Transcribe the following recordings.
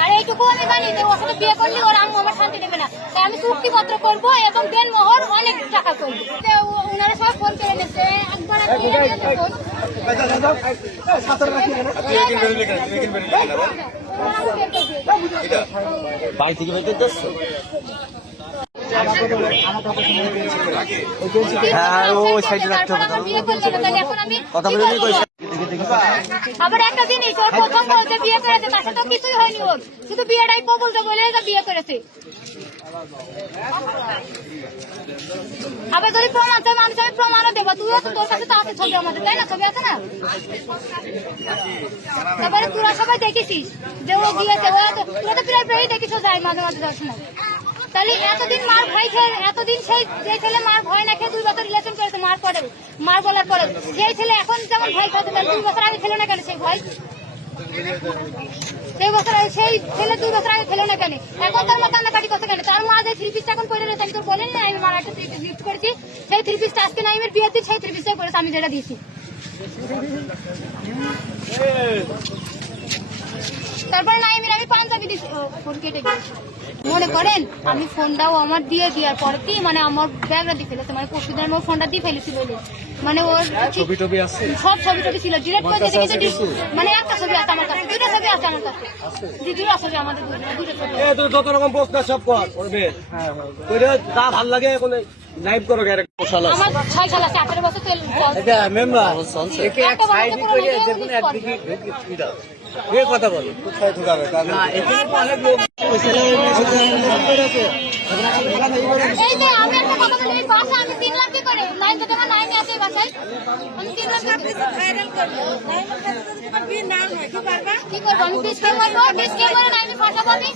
আর এইটুকু আমি জানি যে ওর সাথে বিয়ে করলে ওর আম্মু আমার শান্তি দেবে না তাই আমি চুক্তিপত্র করব এবং দেন মোহর অনেক টাকা করব ওনারা সব ফোন করে নিচ্ছে একবার। বাড়ি থেকে বের করতেছ হ্যাঁ ওই সাইডে রাখতে হবে কথা বলে? কইছে আবার একটা জিনিস ওর প্রথম বলতে বিয়ে করেছে তার সাথে কিছুই হয়নি ওর। শুধু বিয়েটাই কবুলতে বলে বিয়ে করেছে। আবার যদি প্রমাণ চাই মানুষ আমি প্রমাণও দেবো। তুইও তো তোর কাছে তো আছে ছবি আমাদের তাই না? ছবি আছে না? তারপরে তোরা সবাই দেখেছিস যে ও গিয়েছে ও তো তোরা তো প্রায় প্রায় দেখিস যায় মাঝে মাঝে সময়। তাহলে এতদিন মার ভয় খেয়ে এতদিন সেই যে ছেলে মার ভয় না খেয়ে দুই বছর রিলেশন করেছে মার পরে মার বলার পরে। সেই ছেলে এখন যেমন ভয় খাচ্ছে তাহলে দুই বছর আগে ছিল না কেন সেই ভয়? সেই বছর আগে- সেই ছেলে দুই বছর আগে ছিল না কেন? এখন তার মা কান্নাকাটি করছে কেন? তার মা যে থ্রি পিসটা এখন করে রয়েছে আমি তো বলেন না আমি মার একটা থ্রি পিস গিফট করেছি। সেই থ্রি পিসটা আজকে নাইমের বিয়ের দিন সেই থ্রি পিসটাই করেছে আমি যেটা দিয়েছি। তারপরে নাইমের আমি পাঞ্জাবি দিয়েছি। ফোন কেটে গেছে। মনে করেন আমি ফোনটাও আমার দিয়ে দেওয়ার পরে মানে আমার ব্যাগটা দিয়ে ফেলেছে মানে পরশু দিন আমার ফোনটা দিয়ে ফেলেছি বলে মানে ওর ছবি টবি আছে? সব ছবি টবি ছিল ডিরেক্ট করে দিয়ে dis- মানে একটা ছবি আছে আমার কাছে দুইটা ছবি আছে আমার কাছে। জি দুইটা ছবি আমাদের দুইটা ছবি এ তুই যত রকম প্রশ্ন সব কর করবে। করে যা ভালো লাগে এখন লাইভ করো গ্যারেক্ট আমার ছয় সাল আছে আঠারো বছর তেল এটা মেম্বার একে এক সাইড করে যে কোনো বড় একদিকে এ কথা বলো। কোথায় ঢুকাবে? না এখানে অনেক লোক এই যে আমি একটা কথা বলি এই বাসা আমি তিন লাখ কি করে? নাইন তো তোমার নাইনে আছে এই বাসায় আমি তিন লাখ ভাইরাল করব কি করব? আমি পিস কে মারবো পিস কে মারে নাইনে ফাটা পাবি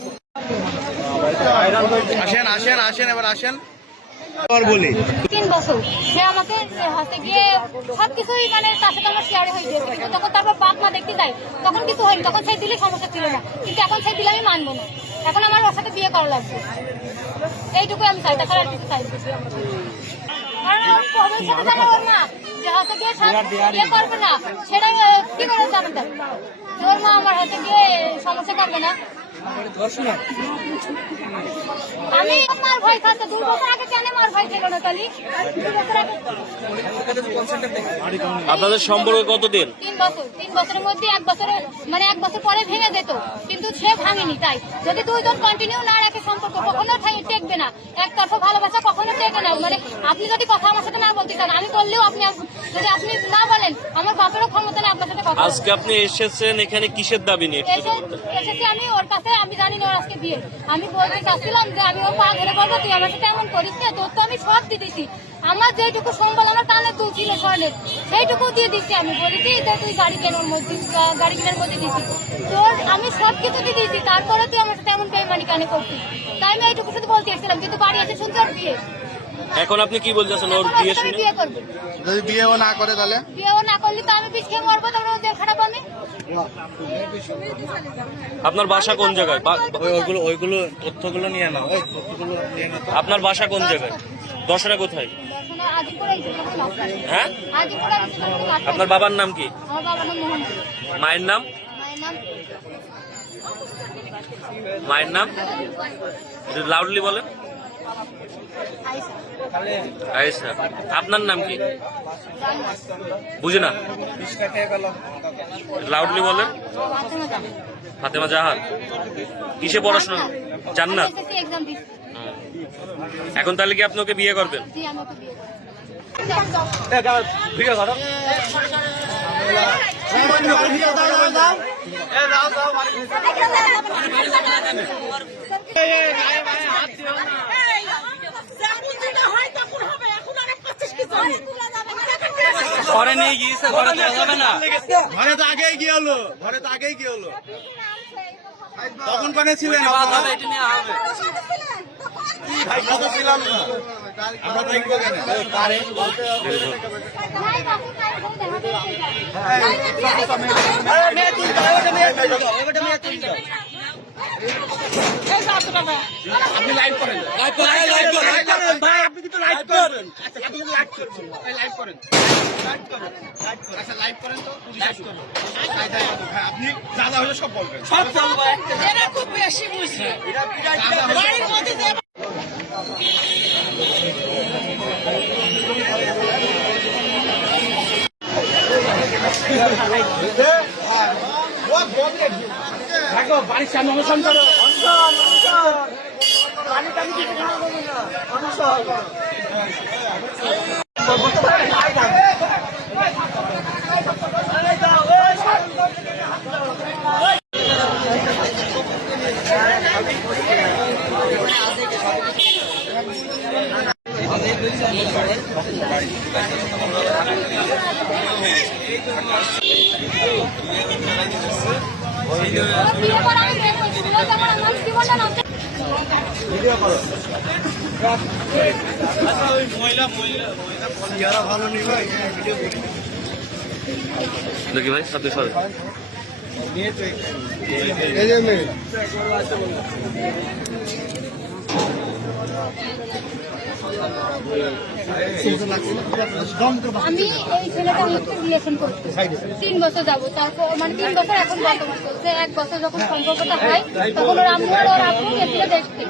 আসেন আসেন আসেন এবার আসেন। বলি। তিন বছর। সে আমাকে হাতে গিয়ে সব কিছুই মানে তার সাথে আমার শেয়ারে হয়ে গিয়েছে। কিন্তু তখন তারপর বাপ মা দেখতে যায় তখন কিছু হয়নি। তখন সেই দিলে সমস্যা ছিল না। কিন্তু এখন সেই দিলে আমি মানবো না। এখন আমার ওর সাথে বিয়ে করা লাগবে। এইটুকু আমি চাই। তাছাড়া আর কিছু চাই আহ, কি করে জানেন ওর মা আমার হাতে গিয়ে সমস্যা করবে না। আমি ভয় দু বছর আগে কেন মার ভয় ছিল না কালি? আপনাদের সম্পর্ক কতদিন? তিন বছর তিন বছরের মধ্যে এক বছরে মানে এক বছর পরে ভেঙে যেত কিন্তু সে ভাঙেনি তাই। যদি দুইজন কন্টিনিউ না রাখে সম্পর্ক কখনো ঠাই- টেকবে না। একতরফা ভালোবাসা কখনো টেকে না। মানে আপনি যদি কথা আমার সাথে না বলতে চান আমি বললেও আপনি যদি আপনি না বলেন আমার বাপেরও ক্ষমতা নেই আপনার সাথে কথা। আজকে আপনি এসেছেন এখানে কিসের দাবি নিয়ে। এসেছি আমি ওর কাছে আমি জানি না আজকে বিয়ে। আমি বলতে চাচ্ছিলাম যে আমি ওর পা বলব, তুই আমার সাথে এমন করিস না, তোর তো আমি সব দিতেছি আমার যেটুকু সম্বল আমার কানে তুই ছিল স্বর্ণের সেইটুকু দিয়ে দিচ্ছি আমি। বলেছি যে তুই গাড়ি কেনার মধ্যে গাড়ি কেনার মধ্যে দিচ্ছি তোর, আমি সব কিছু দিয়ে দিয়েছি তারপরে তুই আমার সাথে এমন বেমানি কানে করছিস? তাই আমি এইটুকু শুধু বলতে এসেছিলাম, কিন্তু বাড়ি আছে ওর বিয়ে। এখন আপনি কি বলতেছেন ওর বিয়ে শুনে? বিয়ে করব যদি বিয়েও না করে তাহলে? বিয়েও না করলে তো আমি পিছিয়ে মরবো তারপরে ওদের খারাপ আমি আপনার বাসা কোন জায়গায়? বা- ওইগুলো ওইগুলো তথ্যগুলো নিয়ে নাও ওই তথ্যগুলো নিয়ে নাও। আপনার বাসা কোন জায়গায়? দশরা কোথায়? হ্যাঁ? আপনার বাবার নাম কি? আমার বাবার নাম? মোহন মায়ের নাম? মায়ের নাম মায়ের নাম? লাউডলি বলেন। আয়েশা। আপনার নাম কি? বুঝে না। লাউডলি বলেন। ফাতেমা জাহান। কিসে পড়াশোনা? জান্নাত। এখন তাহলে কি আপনি ওকে বিয়ে করবেন। ভিডিও করো ঘরে নিয়ে গিয়েছে ঘরে তো যাবে না ঘরে তো আগেই কি হলো ঘরে তো আগেই কি হলো তখন কোনে ছিলেন আমরা আপনি লাইভ করেন। লাইভ করেন লাইভ করেন। লাইভ করেন। ভাই আপনি কিন্তু লাইভ করবেন লাইভ করেন। আচ্ছা লাইভ করেন। তো। লাইভ করেন। আপনি দাদা হলে সব বলবেন। সব চলবো এরা খুব বেশি বুঝে। এটা বাড়ির মধ্যে যে দেখো বাড়ির সামনে অনুষ্ঠান করো। অনুষ্ঠান অনুষ্ঠান পানি টানি কিছু খাওয়া যাবে না অনুষ্ঠান ওরা বিয়ে করা আমি বিয়ে করছি ওরা যেমন আমার জীবনটা নষ্ট ভিডিও করো দেখি ভাই আপনি সরেন আমি এই ছেলেটা হচ্ছে রিলেশন করছি। তিন বছর যাব তারপর মানে তিন বছর এখন বর্তমান চলছে। এক বছর যখন সম্পর্কটা হয়, তখন ওর আম্মু আর ওর আব্বু গেছিল দেখতে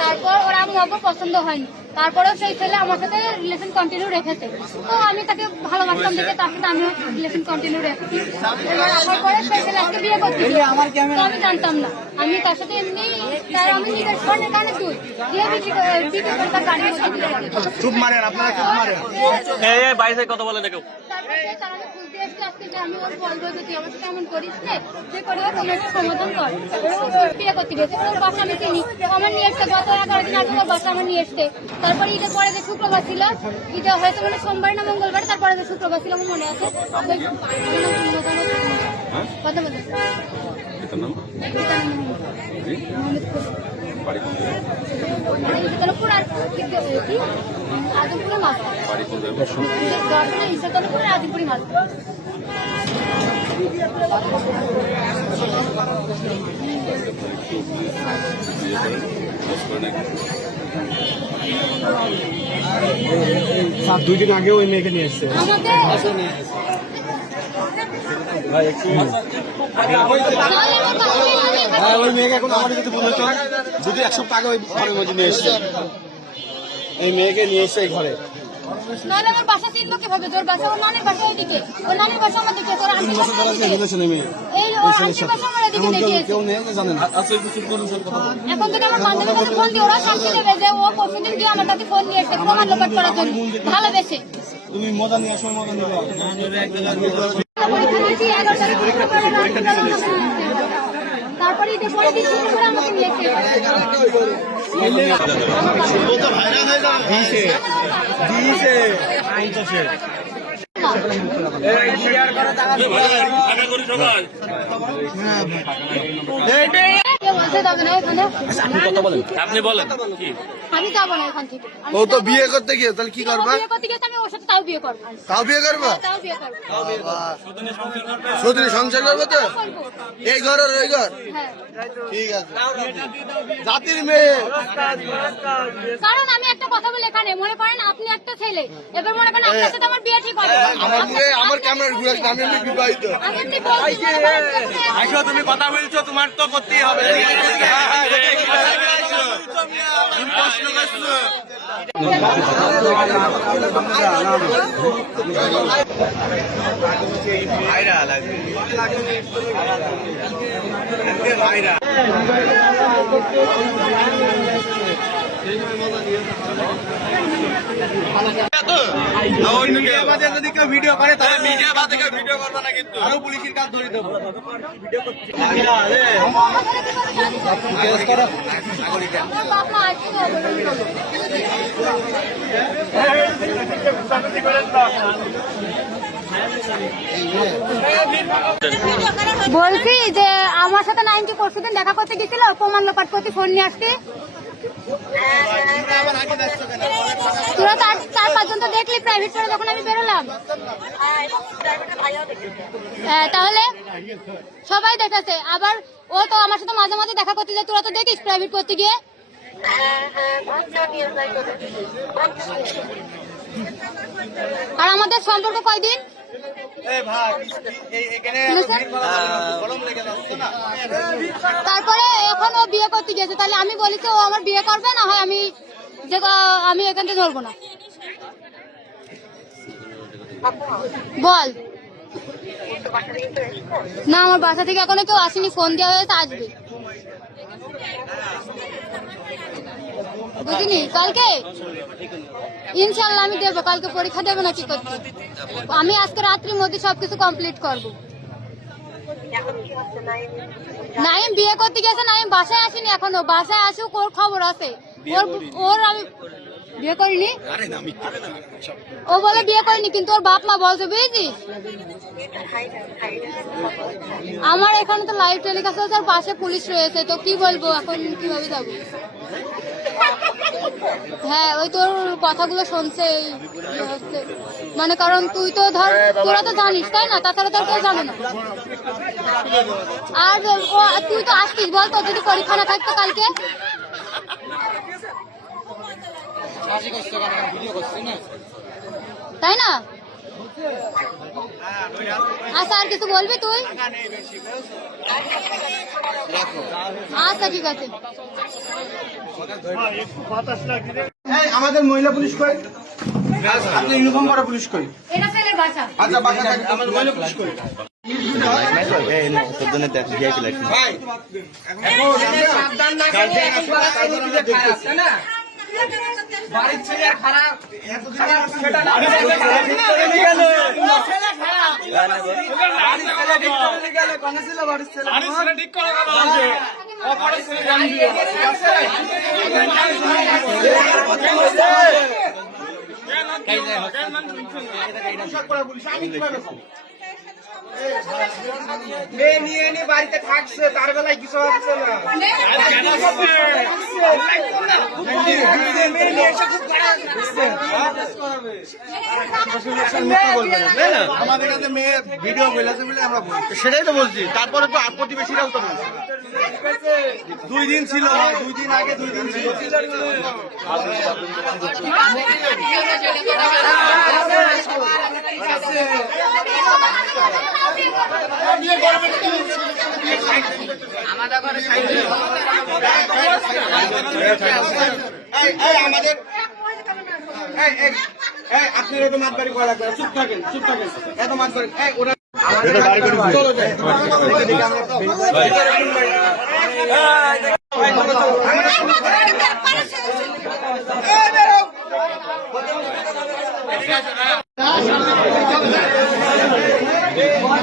তারপর ওর আম্মু আব্বু পছন্দ হয়নি। তারপরেও সেই ছেলে আমার সাথে রিলেশন কন্টিনিউ রেখেছে। তো আমি তাকে ভালোবাসতাম দেখে তার সাথে আমিও রিলেশন কন্টিনিউ রেখেছি। এবার আমার পরে সেই ছেলে আজকে বিয়ে করছি তো আমি জানতাম না। আমি তার সাথে এমনি তার আমি নিজের ফোনে কানে তুই দিয়ে বিক্রি করে বিক্রি করে তার রেখেছি। চুপ মারেন আপনারা চুপ মারেন। এই বাইরে কথা বলেন না কেউ তারপরে সে তার আগে এসছে আজকে যে আমি ওর বলব যে তুই আমার সাথে এমন করিস নে? যে করে কোনো একটা সমাধান কর। বিয়ে করতে গেছে। ওর বাসা আমি চিনি। আমার নিয়ে এসছে গত এগারো দিন আগে ওর বাসা আমার নিয়ে এসছে। তারপরে ঈদের পরে যে শুক্রবার ছিল ঈদে হয়তো মানে সোমবার না মঙ্গলবার তারপরে যে শুক্রবার ছিল আমার মনে আছে। কথা বলতে দুই দিন আগে ওই মেয়েকে নিয়ে এসছে। হ্যাঁ ওই মেয়েকে এখন আমার কাছে বলেছে? যদি এক সপ্তাহ আগে ওই ঘরের মধ্যে নিয়ে এসছে। এই মেয়েকে নিয়ে এসছে এই ঘরে। নাহলে আমার বাসা চিনলো কীভাবে? তোর বাসা ওর নানির বাসা ওইদিকে। ওর নানির বাসা আমার দিকে তোর আন্টির বাসা ওইদিকে। এই মেয়ে। এই ওর আন্টির বাসা আমার এদিকে এমন কেউ দেখিয়েছে। কেউ নেই যে জানেন এখন যদি আমার বান্ধবীর ফোন দিই ওরা সাক্ষী দেবে যে ও পরশুদিন গিয়ে আমার কাছে ফোন নিয়ে এসছে প্রমাণ লোপাট করার জন্য। ভালোবেসে। তুমি মজা নিয়ে আসো মজা নিয়ে পরীক্ষা দিয়েছি এগারো তারিখ পরীক্ষা করে তারপরে ঈদের পরে দিন ছুটি করে আমাকে নিয়ে এসছে দিয়েছে দিয়েছে আইন তো সে কেউ বলতে যাবে না এখানে আপনি বলেন কি? আমি যাব না এখান থেকে। ও তো বিয়ে করতে গিয়ে তাহলে কি ও বিয়ে করতে গেছে আমি ওর সাথে তাও বিয়ে করব। তাও বিয়ে করবা? তাও বিয়ে করব। সত্যি সংসার করবে তো? এই ঘর আর ওই ঘর? হ্যাঁ। ঠিক আছে। জাতির মেয়ে। কারণ আমি একটা কথা বলে এখানে মনে করেন আপনি একটা ছেলে এবার মনে করেন আপনার সাথে আমার বিয়ে ঠিক হবে। আমার মুখে আমার ক্যামেরার ঘুরে আমি এমনি বিবাহিত। আমি এমনি তুমি কথা বলছো তোমার তো করতেই হবে। আমাদের বলছি যে আমার সাথে নাইনটি পরশু দিন দেখা করতে গেছিল, প্রমাণ লোপাট করতে ফোন নিয়ে আসতে। তোরা দেখলি প্রাইভেট আমি বেরোলাম। হ্যাঁ, তাহলে সবাই দেখেছে আবার ও তো আমার সাথে মাঝে মাঝে দেখা করতে তোরা তো দেখিস প্রাইভেট করতে গিয়ে। আর আমাদের সম্পর্ক কয়দিন? তারপরে এখন ও বিয়ে করতে গেছে তাহলে আমি বলি তো ও আমার বিয়ে করবে না হয় আমি যে আমি এখান থেকে ধরবো না? বল। না আমার বাসা থেকে এখনও কেউ আসেনি ফোন দেওয়া হয়েছে আসবে। বুঝিনি? কালকে? ইনশাল্লাহ আমি দেবো কালকে পরীক্ষা দেবো না কি করতে। আমি আজকে রাত্রির মধ্যে সবকিছু কমপ্লিট করব। নাইম বিয়ে করতে গেছে নাইম বাসায় আসেনি এখনও। বাসায় আসুক ওর খবর আছে। ওর ওর আমি বিয়ে করিনি? ও বলে বিয়ে করিনি কিন্তু ওর বাপ মা বলছে বুঝেছিস? আমার এখানে তো লাইভ টেলিকাস্ট হচ্ছে আর পাশে পুলিশ রয়েছে তো কি বলব এখন কীভাবে যাব? হ্যাঁ ওই তোর কথাগুলো শুনছে এই মানে কারণ তুই তো ধর তোরা তো জানিস তাই না? তাছাড়া তোর কেউ জানে না। আর ও তুই তো আসতিস বল তোর যদি পরীক্ষা না থাকতো কালকে? তাই না? আচ্ছা আর কিছু বলবি তুই? আচ্ছা ঠিক আছে। আমাদের মহিলা পুলিশ কই? আপনি ইউনিফর্ম করা পুলিশ কই? এটা বাসা আচ্ছা বাসা আমাদের মহিলা পুলিশ কই? ভাই সাবধান না? বাড়ির ছেলে খারাপ সেটা না ছেলে খারাপ বাড়ির ছেলে ঠিক করে গেল কোন ছিল বাড়ির ছেলে বাড়ির ছেলে ঠিক করে গেল অপরের ছেলে জান দিয়ে মেয়ে নিয়ে এনে বাড়িতে থাকছে তার বেলায় কিছু হচ্ছে না আমাদের কাছে মেয়ে ভিডিও বলেছে বলে আমরা সেটাই তো বলছি তারপরে তো প্রতিবেশীরাও তো বলছে দুই দিন ছিল দুই দিন আগে দুই দিন ছিল আমাদের এই, এই, আপনার এত মাতবাড়ি করা লাগবে। চুপ থাকেন চুপ থাকেন এত মাতবাড়ি ওরা চলো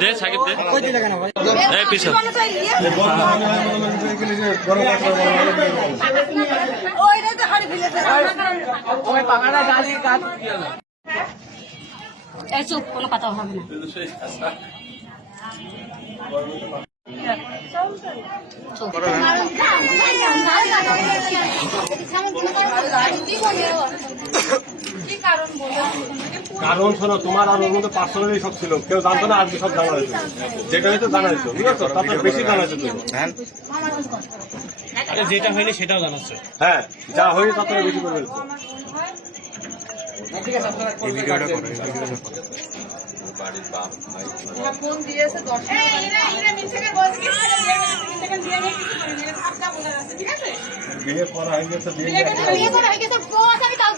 দে সাকিব দে। এই পিছন ওইটা তো হাড়ি ফেলেছে এই চুপ কোনো কথা হবে না। চুপ। কারণ? শোনো তোমার আর ওর মধ্যে পার্সোনালি সব ছিল। কেউ জানতো না আজকে সব জানা হয়েছে যেটা হয়তো জানা হয়েছে বুঝেছ তারপরে বেশি জানা হয়েছে তুমি যেটা হয়নি সেটাও জানাচ্ছে। হ্যাঁ যা হয়েছে তার থেকে বেশি করে আছে ঠিক আছে? বিয়ে করা হয়ে গেছে বিয়ে করা হয়ে গেছে, বউ আছে,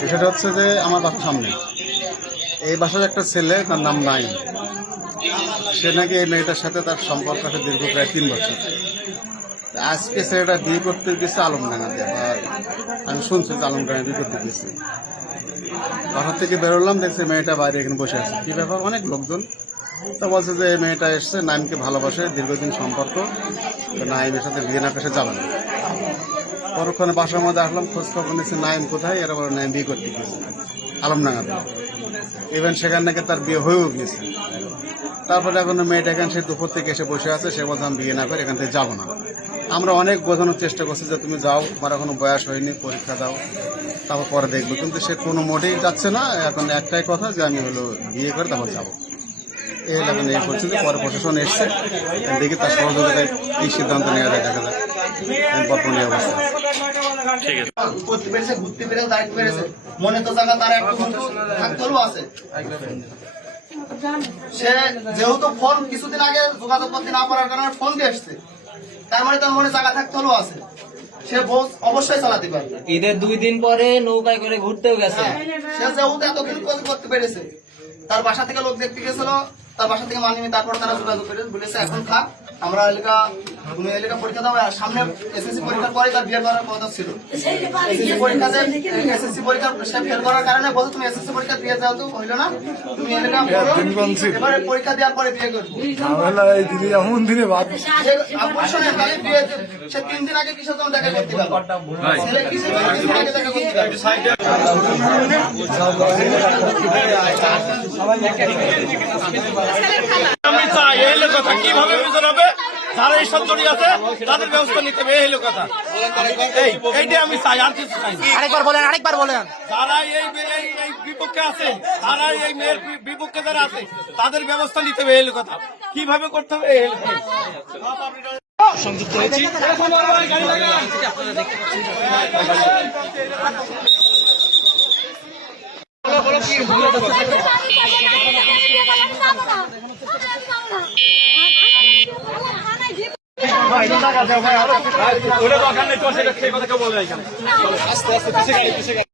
বিষয়টা হচ্ছে যে আমার বাসার সামনে। এই বাসার একটা ছেলে তার নাম নাই সে নাকি এই মেয়েটার সাথে তার সম্পর্ক আছে দীর্ঘ প্রায় তিন বছর। আজকে ছেলেটা বিয়ে করতে গেছে আলমডাঙ্গাতে। আমি শুনছি যে আলমডাঙ্গা বিয়ে করতে গেছে। বাসা থেকে বেরোলাম, দেখছি মেয়েটা বাইরে এখানে বসে আছে। কি ব্যাপার? অনেক লোকজন। তা বলছে যে মেয়েটা এসছে, নাইমকে ভালোবাসে, দীর্ঘদিন সম্পর্ক। নাইমের সাথে বিয়ে না পেশে যাবে না। পরক্ষণে বাসার মধ্যে আসলাম খোঁজ খবর নিচ্ছে নাইম কোথায়, এরা বলে নাইম বিয়ে করতে গেছে আলমডাঙ্গাতে ইভেন সেখানে নাকি তার বিয়ে হয়েও গিয়েছে। তারপরে এখন মেয়েটা এখানে, সে দুপুর থেকে এসে বসে আছে, সে বলছে আমি বিয়ে না করে এখান থেকে যাব না। আমরা অনেক বোঝানোর চেষ্টা করছি যে তুমি যাও তোমার এখনও বয়স হয়নি পরীক্ষা দাও তারপর পরে দেখব। কিন্তু সে কোনো মোটেই যাচ্ছে না। এখন একটাই কথা যে আমি হলো বিয়ে করে তারপর যাব। এই এলাকা নিয়ে করছে যে পরে প্রশাসন এসছে দেখি তার সহযোগিতায় এই সিদ্ধান্ত নেওয়া যায় দেখা যায় বর্তমানে অবস্থা ঠিক আছে। করতে পেরেছে ঘুরতে পেরেছে দাঁড়াতে পেরেছে। মনে তো জায়গা তার একটু থাকতেও আছে। সে যেহেতু ফোন কিছুদিন আগে যোগাযোগ করতে না পারার কারণে ফোন দিয়ে এসছে। তার মানে তার মনে জায়গা থাকতে হলেও আছে। সে বোস অবশ্যই চালাতে পারবে। ঈদের দুই দিন পরে নৌকায় করে ঘুরতেও গেছে। হ্যাঁ, সে যেহেতু এতদিন করতে পেরেছে। তার বাসা থেকে লোক দেখতে গেছিল তার বাসা থেকে মানিয়ে তারপর তারা যোগাযোগ করে বলেছে এখন থাক আমরা এলাকা তুমি এলাকা পরীক্ষা দাও আর সামনে এসএসসি পরীক্ষার পরে তার বিয়ে করার কথা ছিল। এসএসসি পরীক্ষাতে এসএসসি পরীক্ষা সে ফেল করার কারণে বলতো তুমি এসএসসি পরীক্ষা দিয়ে যাও তো হইল না। তুমি এলাকা পড়ো, এবারে পরীক্ষা দেওয়ার পরে বিয়ে করব। সে- আপনার সঙ্গে তাহলে বিয়ে সে তিন দিন আগে কিসের জন্য দেখা করতে গেল? ছেলে কিসের জন্য তিন দিন আগে দেখা করতে গেল? আমি চাই এই কীভাবে হবে যারা এইসব জড়িয়ে আছে তাদের ব্যবস্থা নিতে হবে এই হলো কথা। এই এইটা আমি চাই আর কিছু চাই আরেকবার বলেন আরেকবার বলেন। যারা এই এই এই বিপক্ষে আছে তারা এই মেয়ের বিপক্ষে যারা আছে তাদের ব্যবস্থা নিতে হবে এই হলো কথা। কীভাবে করতে হবে এই। সংযুক্ত হয়েছি। বলে না এখানে আস্তে আস্তে পিছিয়ে